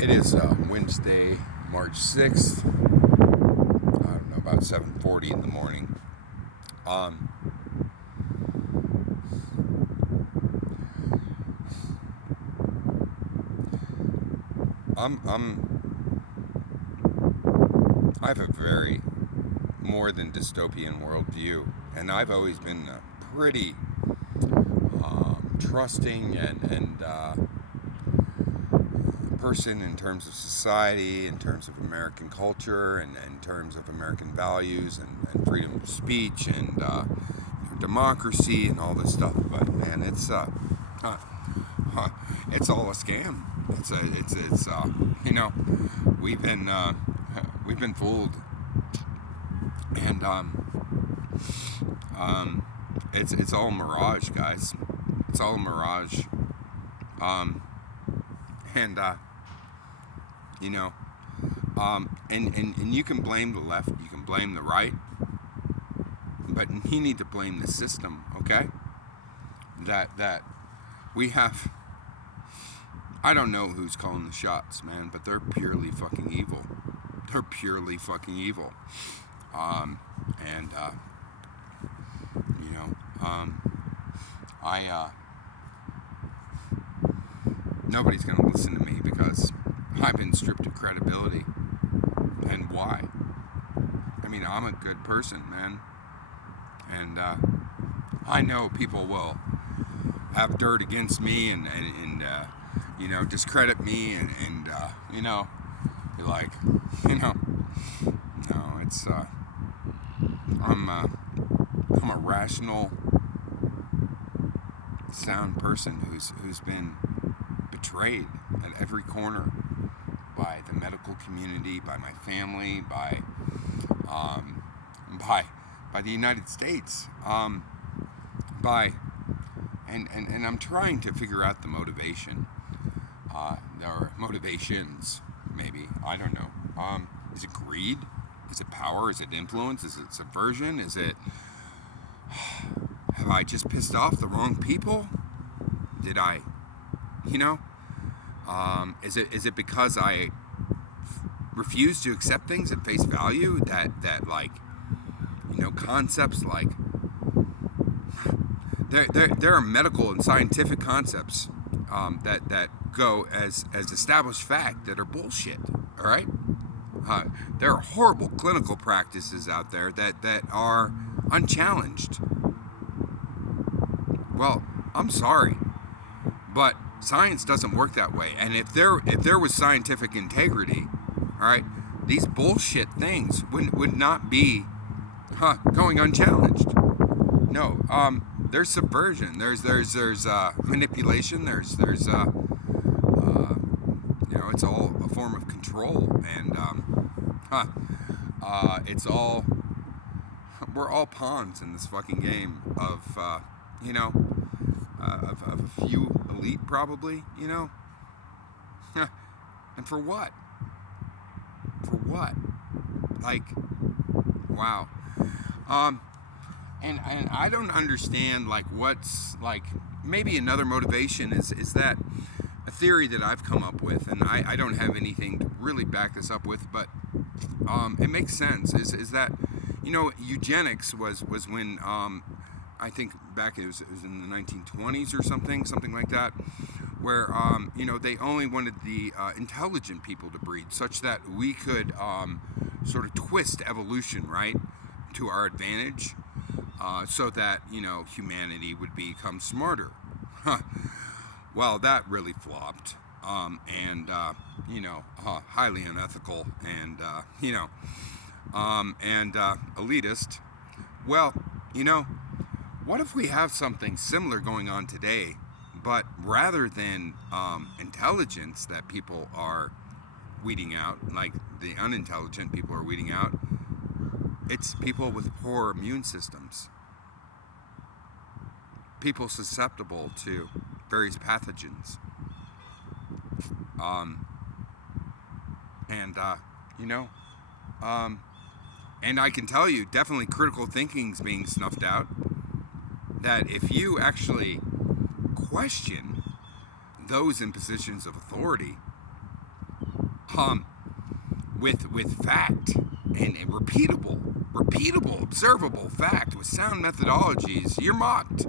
It is Wednesday, March 6th. I don't know, about 7:40 in the morning. Um, I'm I have a very more than dystopian worldview, and I've always been a pretty trusting and person in terms of society, in terms of American culture, and in terms of American values and freedom of speech and democracy and all this stuff. But man, it's all a scam. It's you know we've been we've been fooled, and it's all mirage, guys. It's all a mirage. Um, and you know and you can blame the left, you can blame the right, but you need to blame the system, okay? That we have. I don't know who's calling the shots, man, but they're purely fucking evil. They're purely fucking evil. And you know I nobody's gonna listen to me because I've been stripped of credibility. And why? I mean, I'm a good person, man, and I know people will have dirt against me and discredit me and be like, no, it's I'm a rational, sound person who's been betrayed at every corner by the medical community, by my family, um, by the United States, by and I'm trying to figure out the motivation, or motivations, maybe, I don't know. Is it greed? Is it power? Is it influence? Is it subversion? Is it, have I just pissed off the wrong people? Did I, you know? Is it because I refuse to accept things at face value, that like, concepts like, there are medical and scientific concepts that go as established fact that are bullshit. All right, there are horrible clinical practices out there that are unchallenged. Well, I'm sorry, but science doesn't work that way. And if there was scientific integrity, all right, these bullshit things would not be going unchallenged. No, there's subversion. There's manipulation. There's it's all a form of control, and it's all, we're all pawns in this fucking game of of a few elite, probably, and for what? For what? Like, wow. And I don't understand, like, what's, like, maybe another motivation is that a theory that I've come up with, and I don't have anything to really back this up with, but it makes sense, is that, eugenics was when, I think back, it was in the 1920s or something like that, where, they only wanted the intelligent people to breed, such that we could sort of twist evolution, right, to our advantage, so that, humanity would become smarter. Well, that really flopped, and, highly unethical, and, elitist. Well, what if we have something similar going on today, but rather than intelligence that people are weeding out, like the unintelligent people are weeding out, it's people with poor immune systems, people susceptible to various pathogens, and and I can tell you, definitely critical thinking's being snuffed out. That if you actually question those in positions of authority, um, with fact and repeatable, observable fact with sound methodologies, you're mocked.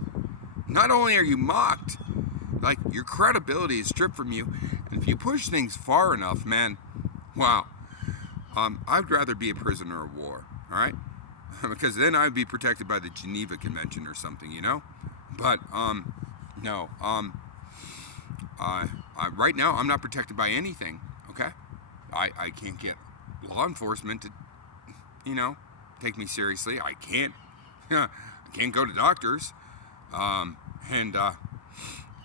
Not only are you mocked, like your credibility is stripped from you, and if you push things far enough, man, wow, I'd rather be a prisoner of war, all right? Because then I'd be protected by the Geneva Convention or something, you know? But no, right now I'm not protected by anything. Okay, I can't get law enforcement to, you know, take me seriously. I can't I can't go to doctors, and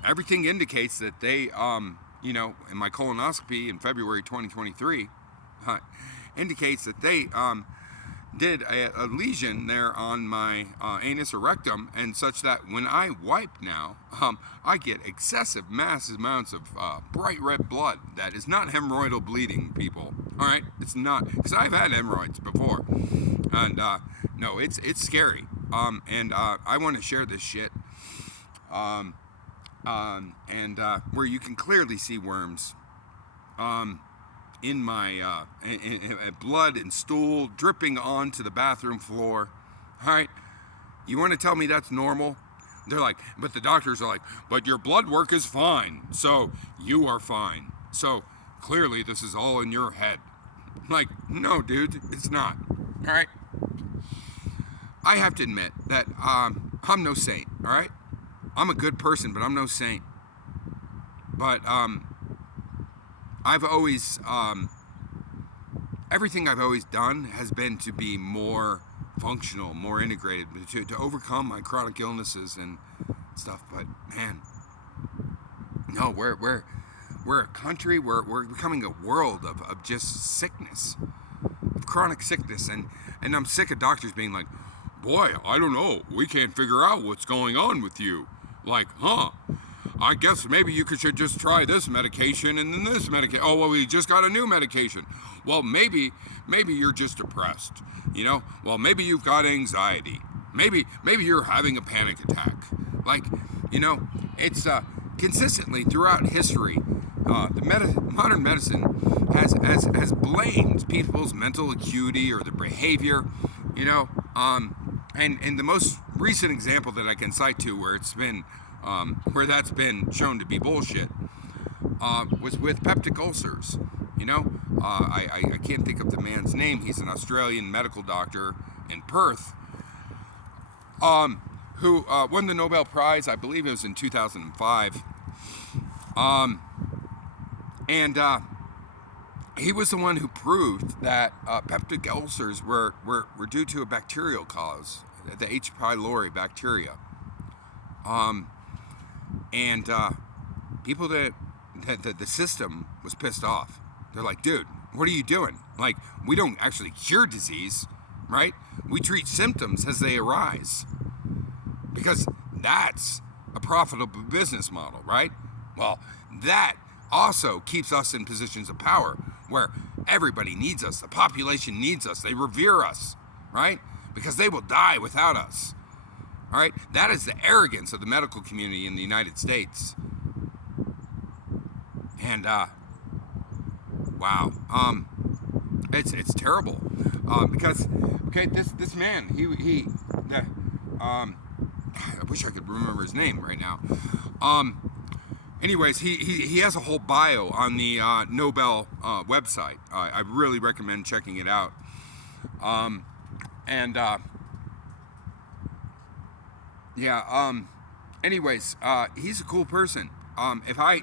everything indicates that they, you know, in my colonoscopy in February 2023, indicates that they did a lesion there on my anus or rectum, and such that when I wipe now, I get excessive, massive amounts of bright red blood that is not hemorrhoidal bleeding, people. All right, it's not, because I've had hemorrhoids before, and no, it's scary. And I want to share this shit, and where you can clearly see worms. In my blood and stool dripping onto the bathroom floor. All right, you want to tell me that's normal? They're like, but the doctors are like, but your blood work is fine, so you are fine. So clearly this is all in your head. Like, no, dude, it's not. All right. I have to admit that I'm no saint. All right, I'm a good person, but I'm no saint. But I've always, everything I've always done has been to be more functional, more integrated, to overcome my chronic illnesses and stuff. But man, no, we're a country, we're becoming a world of just sickness, of chronic sickness, and I'm sick of doctors being like, boy, I don't know, we can't figure out what's going on with you. Like, I guess maybe you should just try this medication and then this medication. Oh, well, we just got a new medication. Well, maybe you're just depressed, you know? Well, maybe you've got anxiety. Maybe you're having a panic attack. Like, you know, it's consistently throughout history, modern medicine has blamed people's mental acuity or their behavior, you know? And the most recent example that I can cite to where it's been where that's been shown to be bullshit, was with peptic ulcers. You know, I can't think of the man's name. He's an Australian medical doctor in Perth, who won the Nobel Prize, I believe it was in 2005. And he was the one who proved that peptic ulcers were due to a bacterial cause, the H. pylori bacteria. And people that the system was pissed off. They're like, dude, what are you doing? Like, we don't actually cure disease, right? We treat symptoms as they arise, because that's a profitable business model, right? Well, that also keeps us in positions of power where everybody needs us. The population needs us. They revere us, right? Because they will die without us. All right, that is the arrogance of the medical community in the United States. And wow, it's terrible, because okay, this man, I wish I could remember his name right now. Anyways, he has a whole bio on the Nobel website. I really recommend checking it out. Anyways, he's a cool person. If I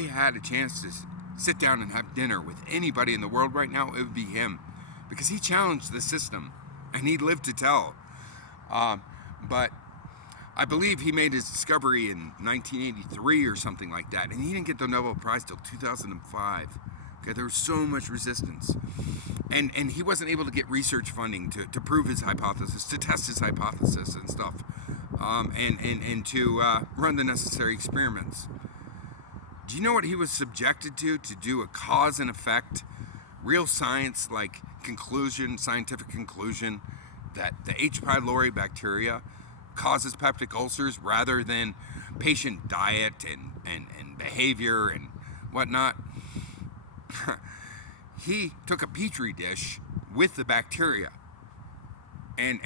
had a chance to sit down and have dinner with anybody in the world right now, it would be him, because he challenged the system and he lived to tell. But I believe he made his discovery in 1983 or something like that, and he didn't get the Nobel Prize till 2005. Okay, there was so much resistance, and he wasn't able to get research funding to prove his hypothesis, to test his hypothesis and stuff. And to run the necessary experiments. Do you know what he was subjected to do a cause and effect, real science like conclusion, scientific conclusion, that the H. pylori bacteria causes peptic ulcers rather than patient diet and behavior and whatnot? he took a petri dish with the bacteria and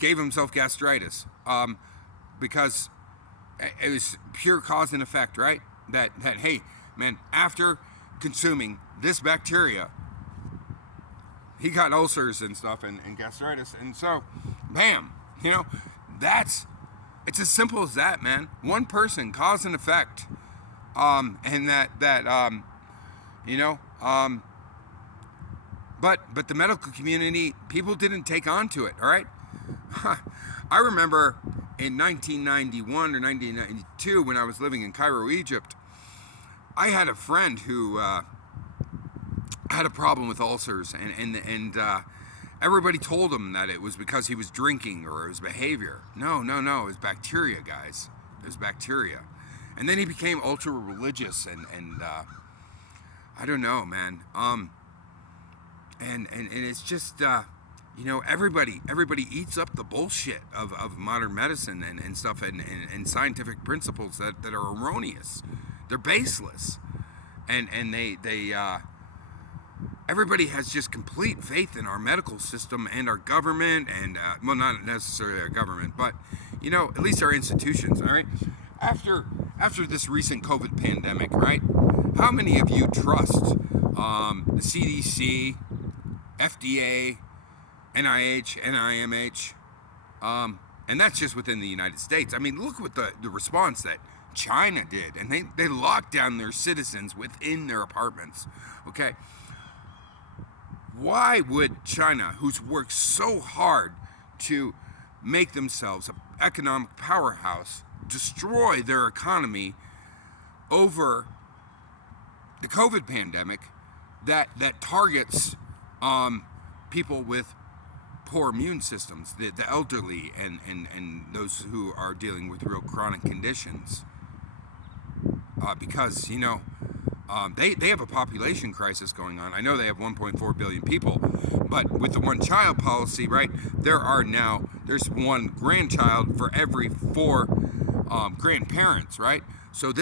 gave himself gastritis, because it was pure cause and effect, right? That hey, man, after consuming this bacteria, he got ulcers and stuff and gastritis. And so, bam, it's as simple as that, man. One person, cause and effect. And but the medical community, people didn't take on to it, all right? I remember in 1991 or 1992, when I was living in Cairo, Egypt, I had a friend who had a problem with ulcers, and everybody told him that it was because he was drinking or his behavior. No, it was bacteria, guys. It was bacteria. And then he became ultra religious, and I don't know, man. And it's just everybody eats up the bullshit of modern medicine and stuff and scientific principles that are erroneous. They're baseless, and they everybody has just complete faith in our medical system and our government, and well, not necessarily our government, but at least our institutions. All right, after this recent COVID pandemic, right? How many of you trust the CDC, FDA, NIH, NIMH, and that's just within the United States? I mean, look what the response that China did, and they locked down their citizens within their apartments. Okay, why would China, who's worked so hard to make themselves an economic powerhouse, destroy their economy over the COVID pandemic that targets people with poor immune systems, the elderly, and those who are dealing with real chronic conditions? Because they have a population crisis going on. I know they have 1.4 billion people, but with the one-child policy, right, there's one grandchild for every 4 grandparents, right? So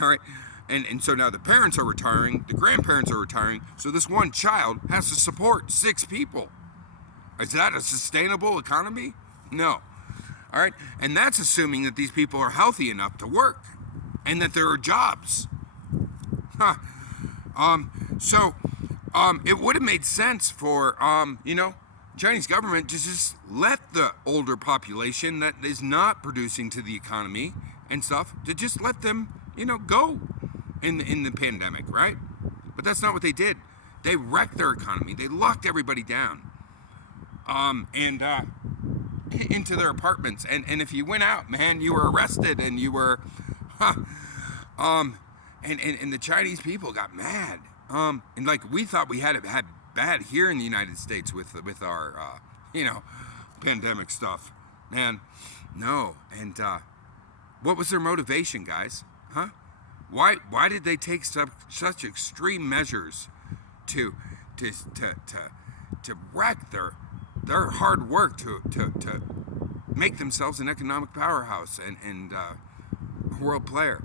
all right, and so now the parents are retiring, the grandparents are retiring, so this one child has to support 6 people. Is that a sustainable economy? No. All right, and that's assuming that these people are healthy enough to work and that there are jobs. So it would have made sense for Chinese government to just let the older population that is not producing to the economy and stuff, to just let them go in the pandemic, right? But that's not what they did. They wrecked their economy. They locked everybody down and into their apartments, and if you went out, man, you were arrested, and you were and the Chinese people got mad. And like, we thought we had bad here in the United States with our pandemic stuff. Man, no. And what was their motivation, guys? Huh? Why did they take such extreme measures to wreck their hard work to make themselves an economic powerhouse and a world player?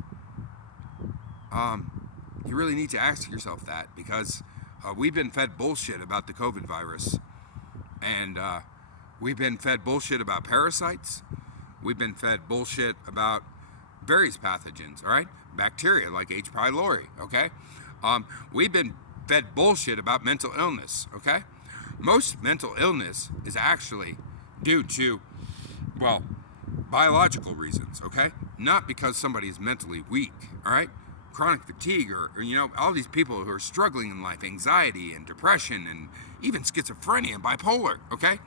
You really need to ask yourself that, because we've been fed bullshit about the COVID virus, and we've been fed bullshit about parasites. We've been fed bullshit about various pathogens, all right? Bacteria like H. pylori, okay? We've been fed bullshit about mental illness, okay? Most mental illness is actually due to, well, biological reasons, okay? Not because somebody is mentally weak, all right? Chronic fatigue, or all these people who are struggling in life, anxiety and depression and even schizophrenia and bipolar, okay?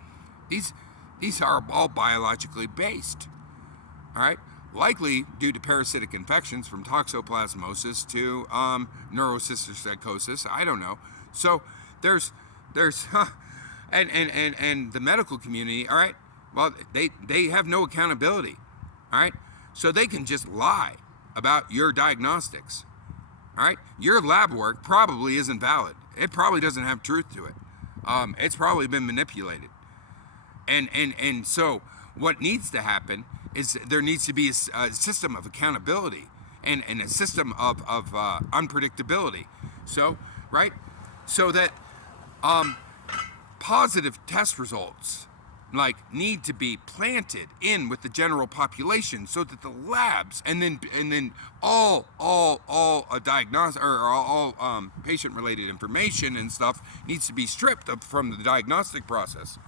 These are all biologically based, all right? Likely due to parasitic infections from toxoplasmosis to neurocystic psychosis. I don't know. So there's and the medical community, all right? Well, they have no accountability, all right? So they can just lie about your diagnostics, all right? Your lab work probably isn't valid. It probably doesn't have truth to it. It's probably been manipulated. And so what needs to happen is there needs to be a system of accountability and a system of unpredictability. So, right, so that um, positive test results like need to be planted in with the general population so that the labs and then all a diagnostic or all patient related information and stuff needs to be stripped up from the diagnostic process,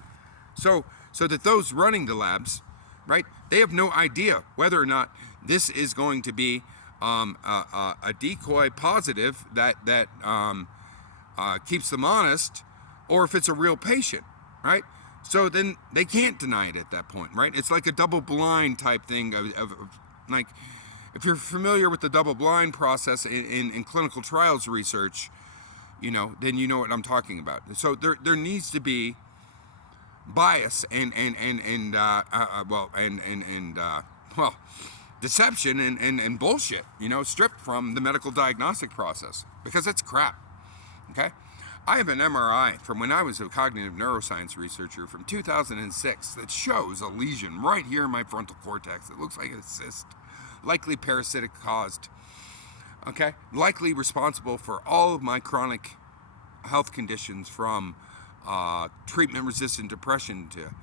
so that those running the labs, right, they have no idea whether or not this is going to be a decoy positive that keeps them honest, or if it's a real patient, right? So then they can't deny it at that point, right? It's like a double blind type thing of like, if you're familiar with the double blind process in clinical trials research, then you know what I'm talking about. So there needs to be bias and deception and bullshit, stripped from the medical diagnostic process, because it's crap. Okay? I have an MRI from when I was a cognitive neuroscience researcher from 2006 that shows a lesion right here in my frontal cortex. It looks like a cyst, likely parasitic caused. Okay? Likely responsible for all of my chronic health conditions, from treatment-resistant depression to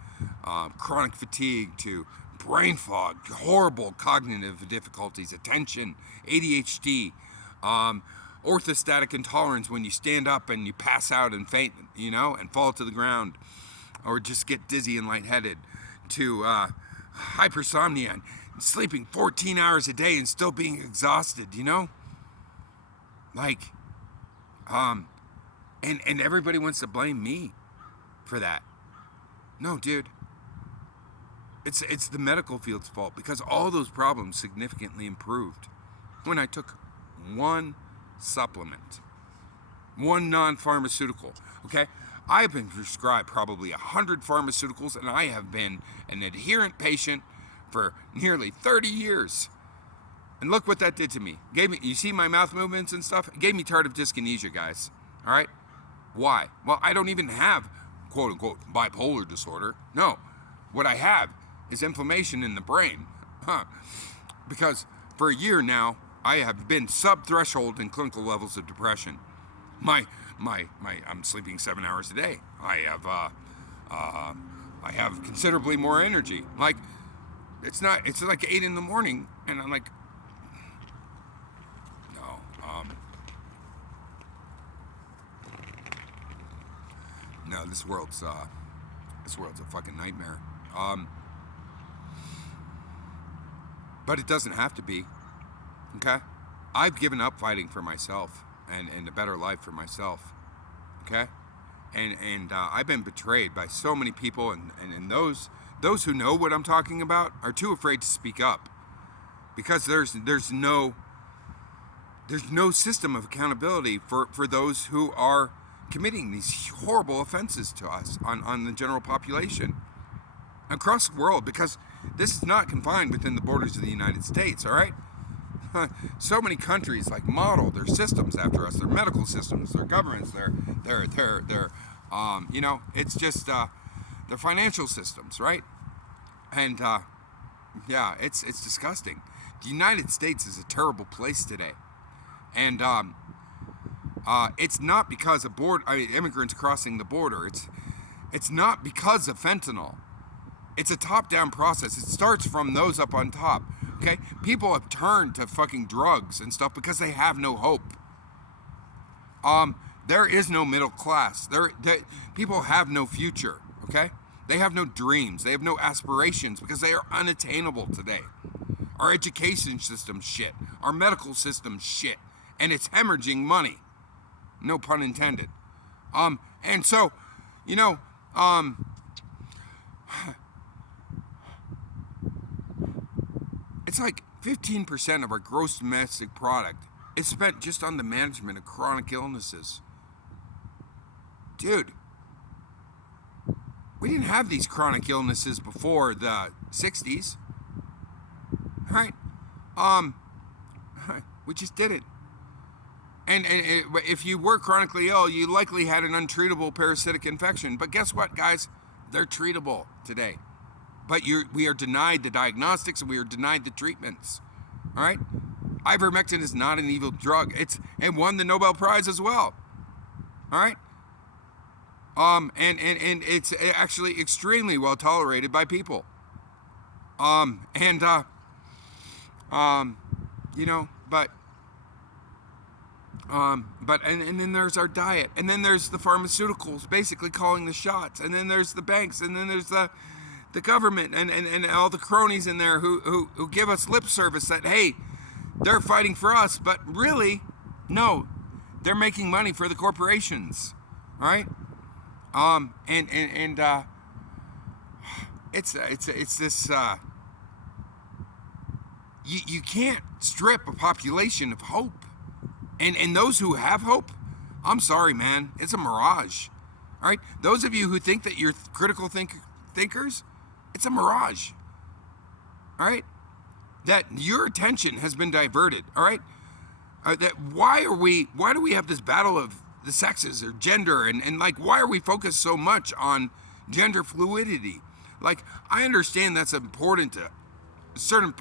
chronic fatigue to brain fog, horrible cognitive difficulties, attention, ADHD, orthostatic intolerance when you stand up and you pass out and faint, and fall to the ground, or just get dizzy and lightheaded, to hypersomnia and sleeping 14 hours a day and still being exhausted, like, and everybody wants to blame me for that. No, dude. It's the medical field's fault, because all those problems significantly improved when I took one supplement, one non-pharmaceutical. Okay, I've been prescribed probably 100 pharmaceuticals, and I have been an adherent patient for nearly 30 years. And look what that did to me. You see my mouth movements and stuff? It gave me tardive dyskinesia, guys. All right? Why? Well, I don't even have quote-unquote bipolar disorder. No. What I have is inflammation in the brain. Because for a year now, I have been sub-threshold in clinical levels of depression. I'm sleeping 7 hours a day. I have considerably more energy. Like, it's like 8 in the morning, and I'm like, no, this world's a fucking nightmare. But it doesn't have to be. Okay? I've given up fighting for myself and a better life for myself. Okay? And I've been betrayed by so many people, and those who know what I'm talking about are too afraid to speak up, because there's no system of accountability for those who are committing these horrible offenses to us on the general population across the world, because this is not confined within the borders of the United States. All right? So many countries like model their systems after us, their medical systems, their governments, their it's just their financial systems, right? And it's disgusting. The United States is a terrible place today, and it's not because of immigrants crossing the border. It's not because of fentanyl. It's a top-down process. It starts from those up on top. Okay? People have turned to fucking drugs and stuff because they have no hope. There is no middle class. People have no future. Okay? They have no dreams. They have no aspirations because they are unattainable today. Our education system's shit. Our medical system's shit. And it's hemorrhaging money. No pun intended. And so, it's like 15% of our gross domestic product is spent just on the management of chronic illnesses. Dude, we didn't have these chronic illnesses before the 60s. Right? We just didn't. And if you were chronically ill, you likely had an untreatable parasitic infection. But guess what, guys? They're treatable today. But we are denied the diagnostics, and we are denied the treatments. All right? Ivermectin is not an evil drug. It won the Nobel Prize as well. All right. And it's actually extremely well tolerated by people. And you know, and then there's our diet, and then there's the pharmaceuticals basically calling the shots, and then there's the banks, and then there's the government, and all the cronies in there who give us lip service that, hey, they're fighting for us, but really, no, they're making money for the corporations, all right? It's this, you can't strip a population of hope. And those who have hope, I'm sorry, man, it's a mirage. All right? Those of you who think that you're critical thinkers, it's a mirage. All right? That your attention has been diverted. All right? That why do we have this battle of the sexes or gender, and like, why are we focused so much on gender fluidity? Like, I understand that's important to a certain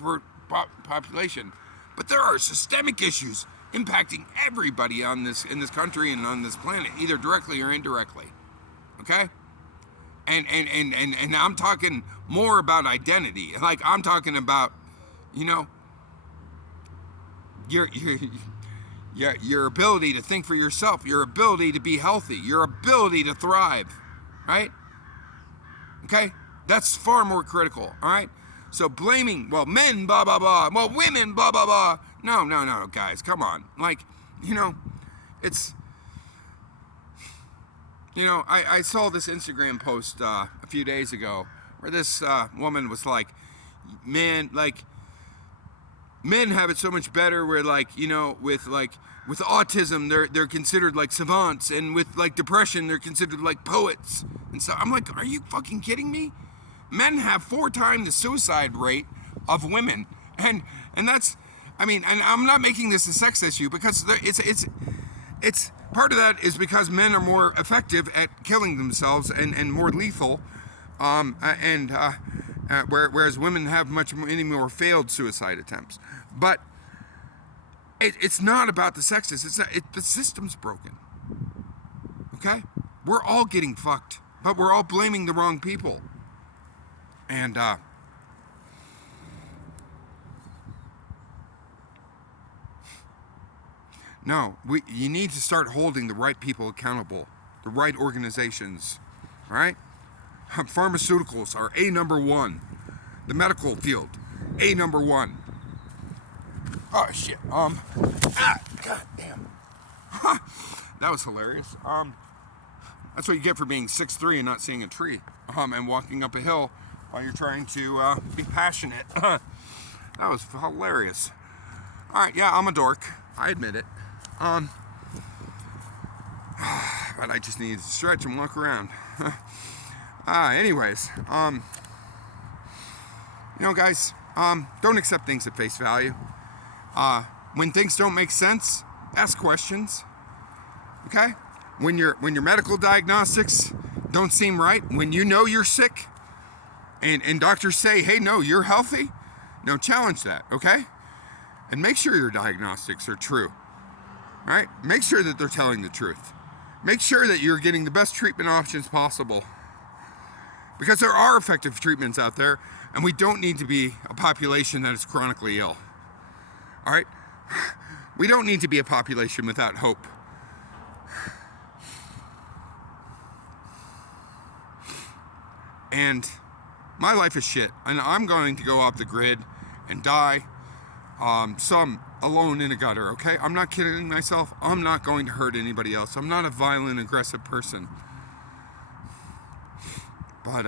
population, but there are systemic issues impacting everybody in this country and on this planet, either directly or indirectly. Okay? And I'm talking more about identity. Like, I'm talking about, you know, your ability to think for yourself, your ability to be healthy, your ability to thrive, right? Okay? That's far more critical, all right? So blaming, well, men, blah, blah, blah, well, women, blah, blah, blah. No, guys, come on. Like, you know, it's, you know, I saw this Instagram post a few days ago where this woman was like, man, like, men have it so much better where, like, you know, with autism, they're considered like savants, and with like depression, they're considered like poets. And so I'm like, are you fucking kidding me? Men have 4 times the suicide rate of women, and that's, I mean, and I'm not making this a sex issue, because it's part of that is because men are more effective at killing themselves and more lethal, whereas women have many more failed suicide attempts. But it's not about the sexes. The system's broken. Okay, we're all getting fucked, but we're all blaming the wrong people. And no, you need to start holding the right people accountable, the right organizations, right? Pharmaceuticals are number 1. The medical field, number 1. Oh shit. God damn. That was hilarious. That's what you get for being 6'3" and not seeing a tree, and walking up a hill while you're trying to be passionate. That was hilarious. All right, yeah, I'm a dork. I admit it. But I just needed to stretch and walk around. Anyways, you know, guys, don't accept things at face value. When things don't make sense, ask questions. Okay? When your medical diagnostics don't seem right, when you know you're sick, and doctors say, hey, no, you're healthy, no, challenge that, okay? And make sure your diagnostics are true. Right? Make sure that they're telling the truth. Make sure that you're getting the best treatment options possible. Because there are effective treatments out there, and we don't need to be a population that is chronically ill. All right? We don't need to be a population without hope. And my life is shit, and I'm going to go off the grid and die, some alone in a gutter, okay? I'm not kidding myself. I'm not going to hurt anybody else. I'm not a violent, aggressive person. But,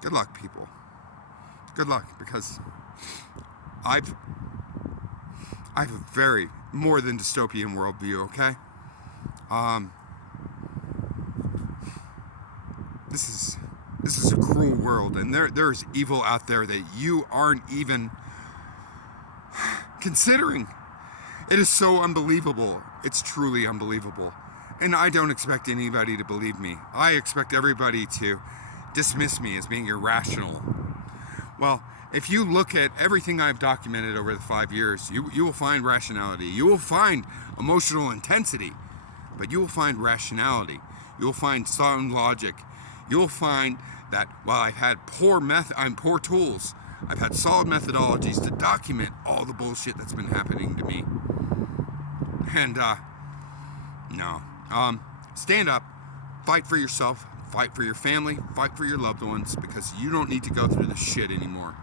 good luck, people. Good luck, because I've a very more than dystopian worldview, okay? This is a cruel world, and there's evil out there that you aren't even considering. It is so unbelievable. It's truly unbelievable. And I don't expect anybody to believe me. I expect everybody to dismiss me as being irrational. Well, if you look at everything I've documented over the 5 years, you will find rationality. You will find emotional intensity, but you will find rationality. You will find sound logic. You will find that while I've had poor tools, I've had solid methodologies to document all the bullshit that's been happening to me. And no, stand up, fight for yourself, fight for your family, fight for your loved ones, because you don't need to go through this shit anymore.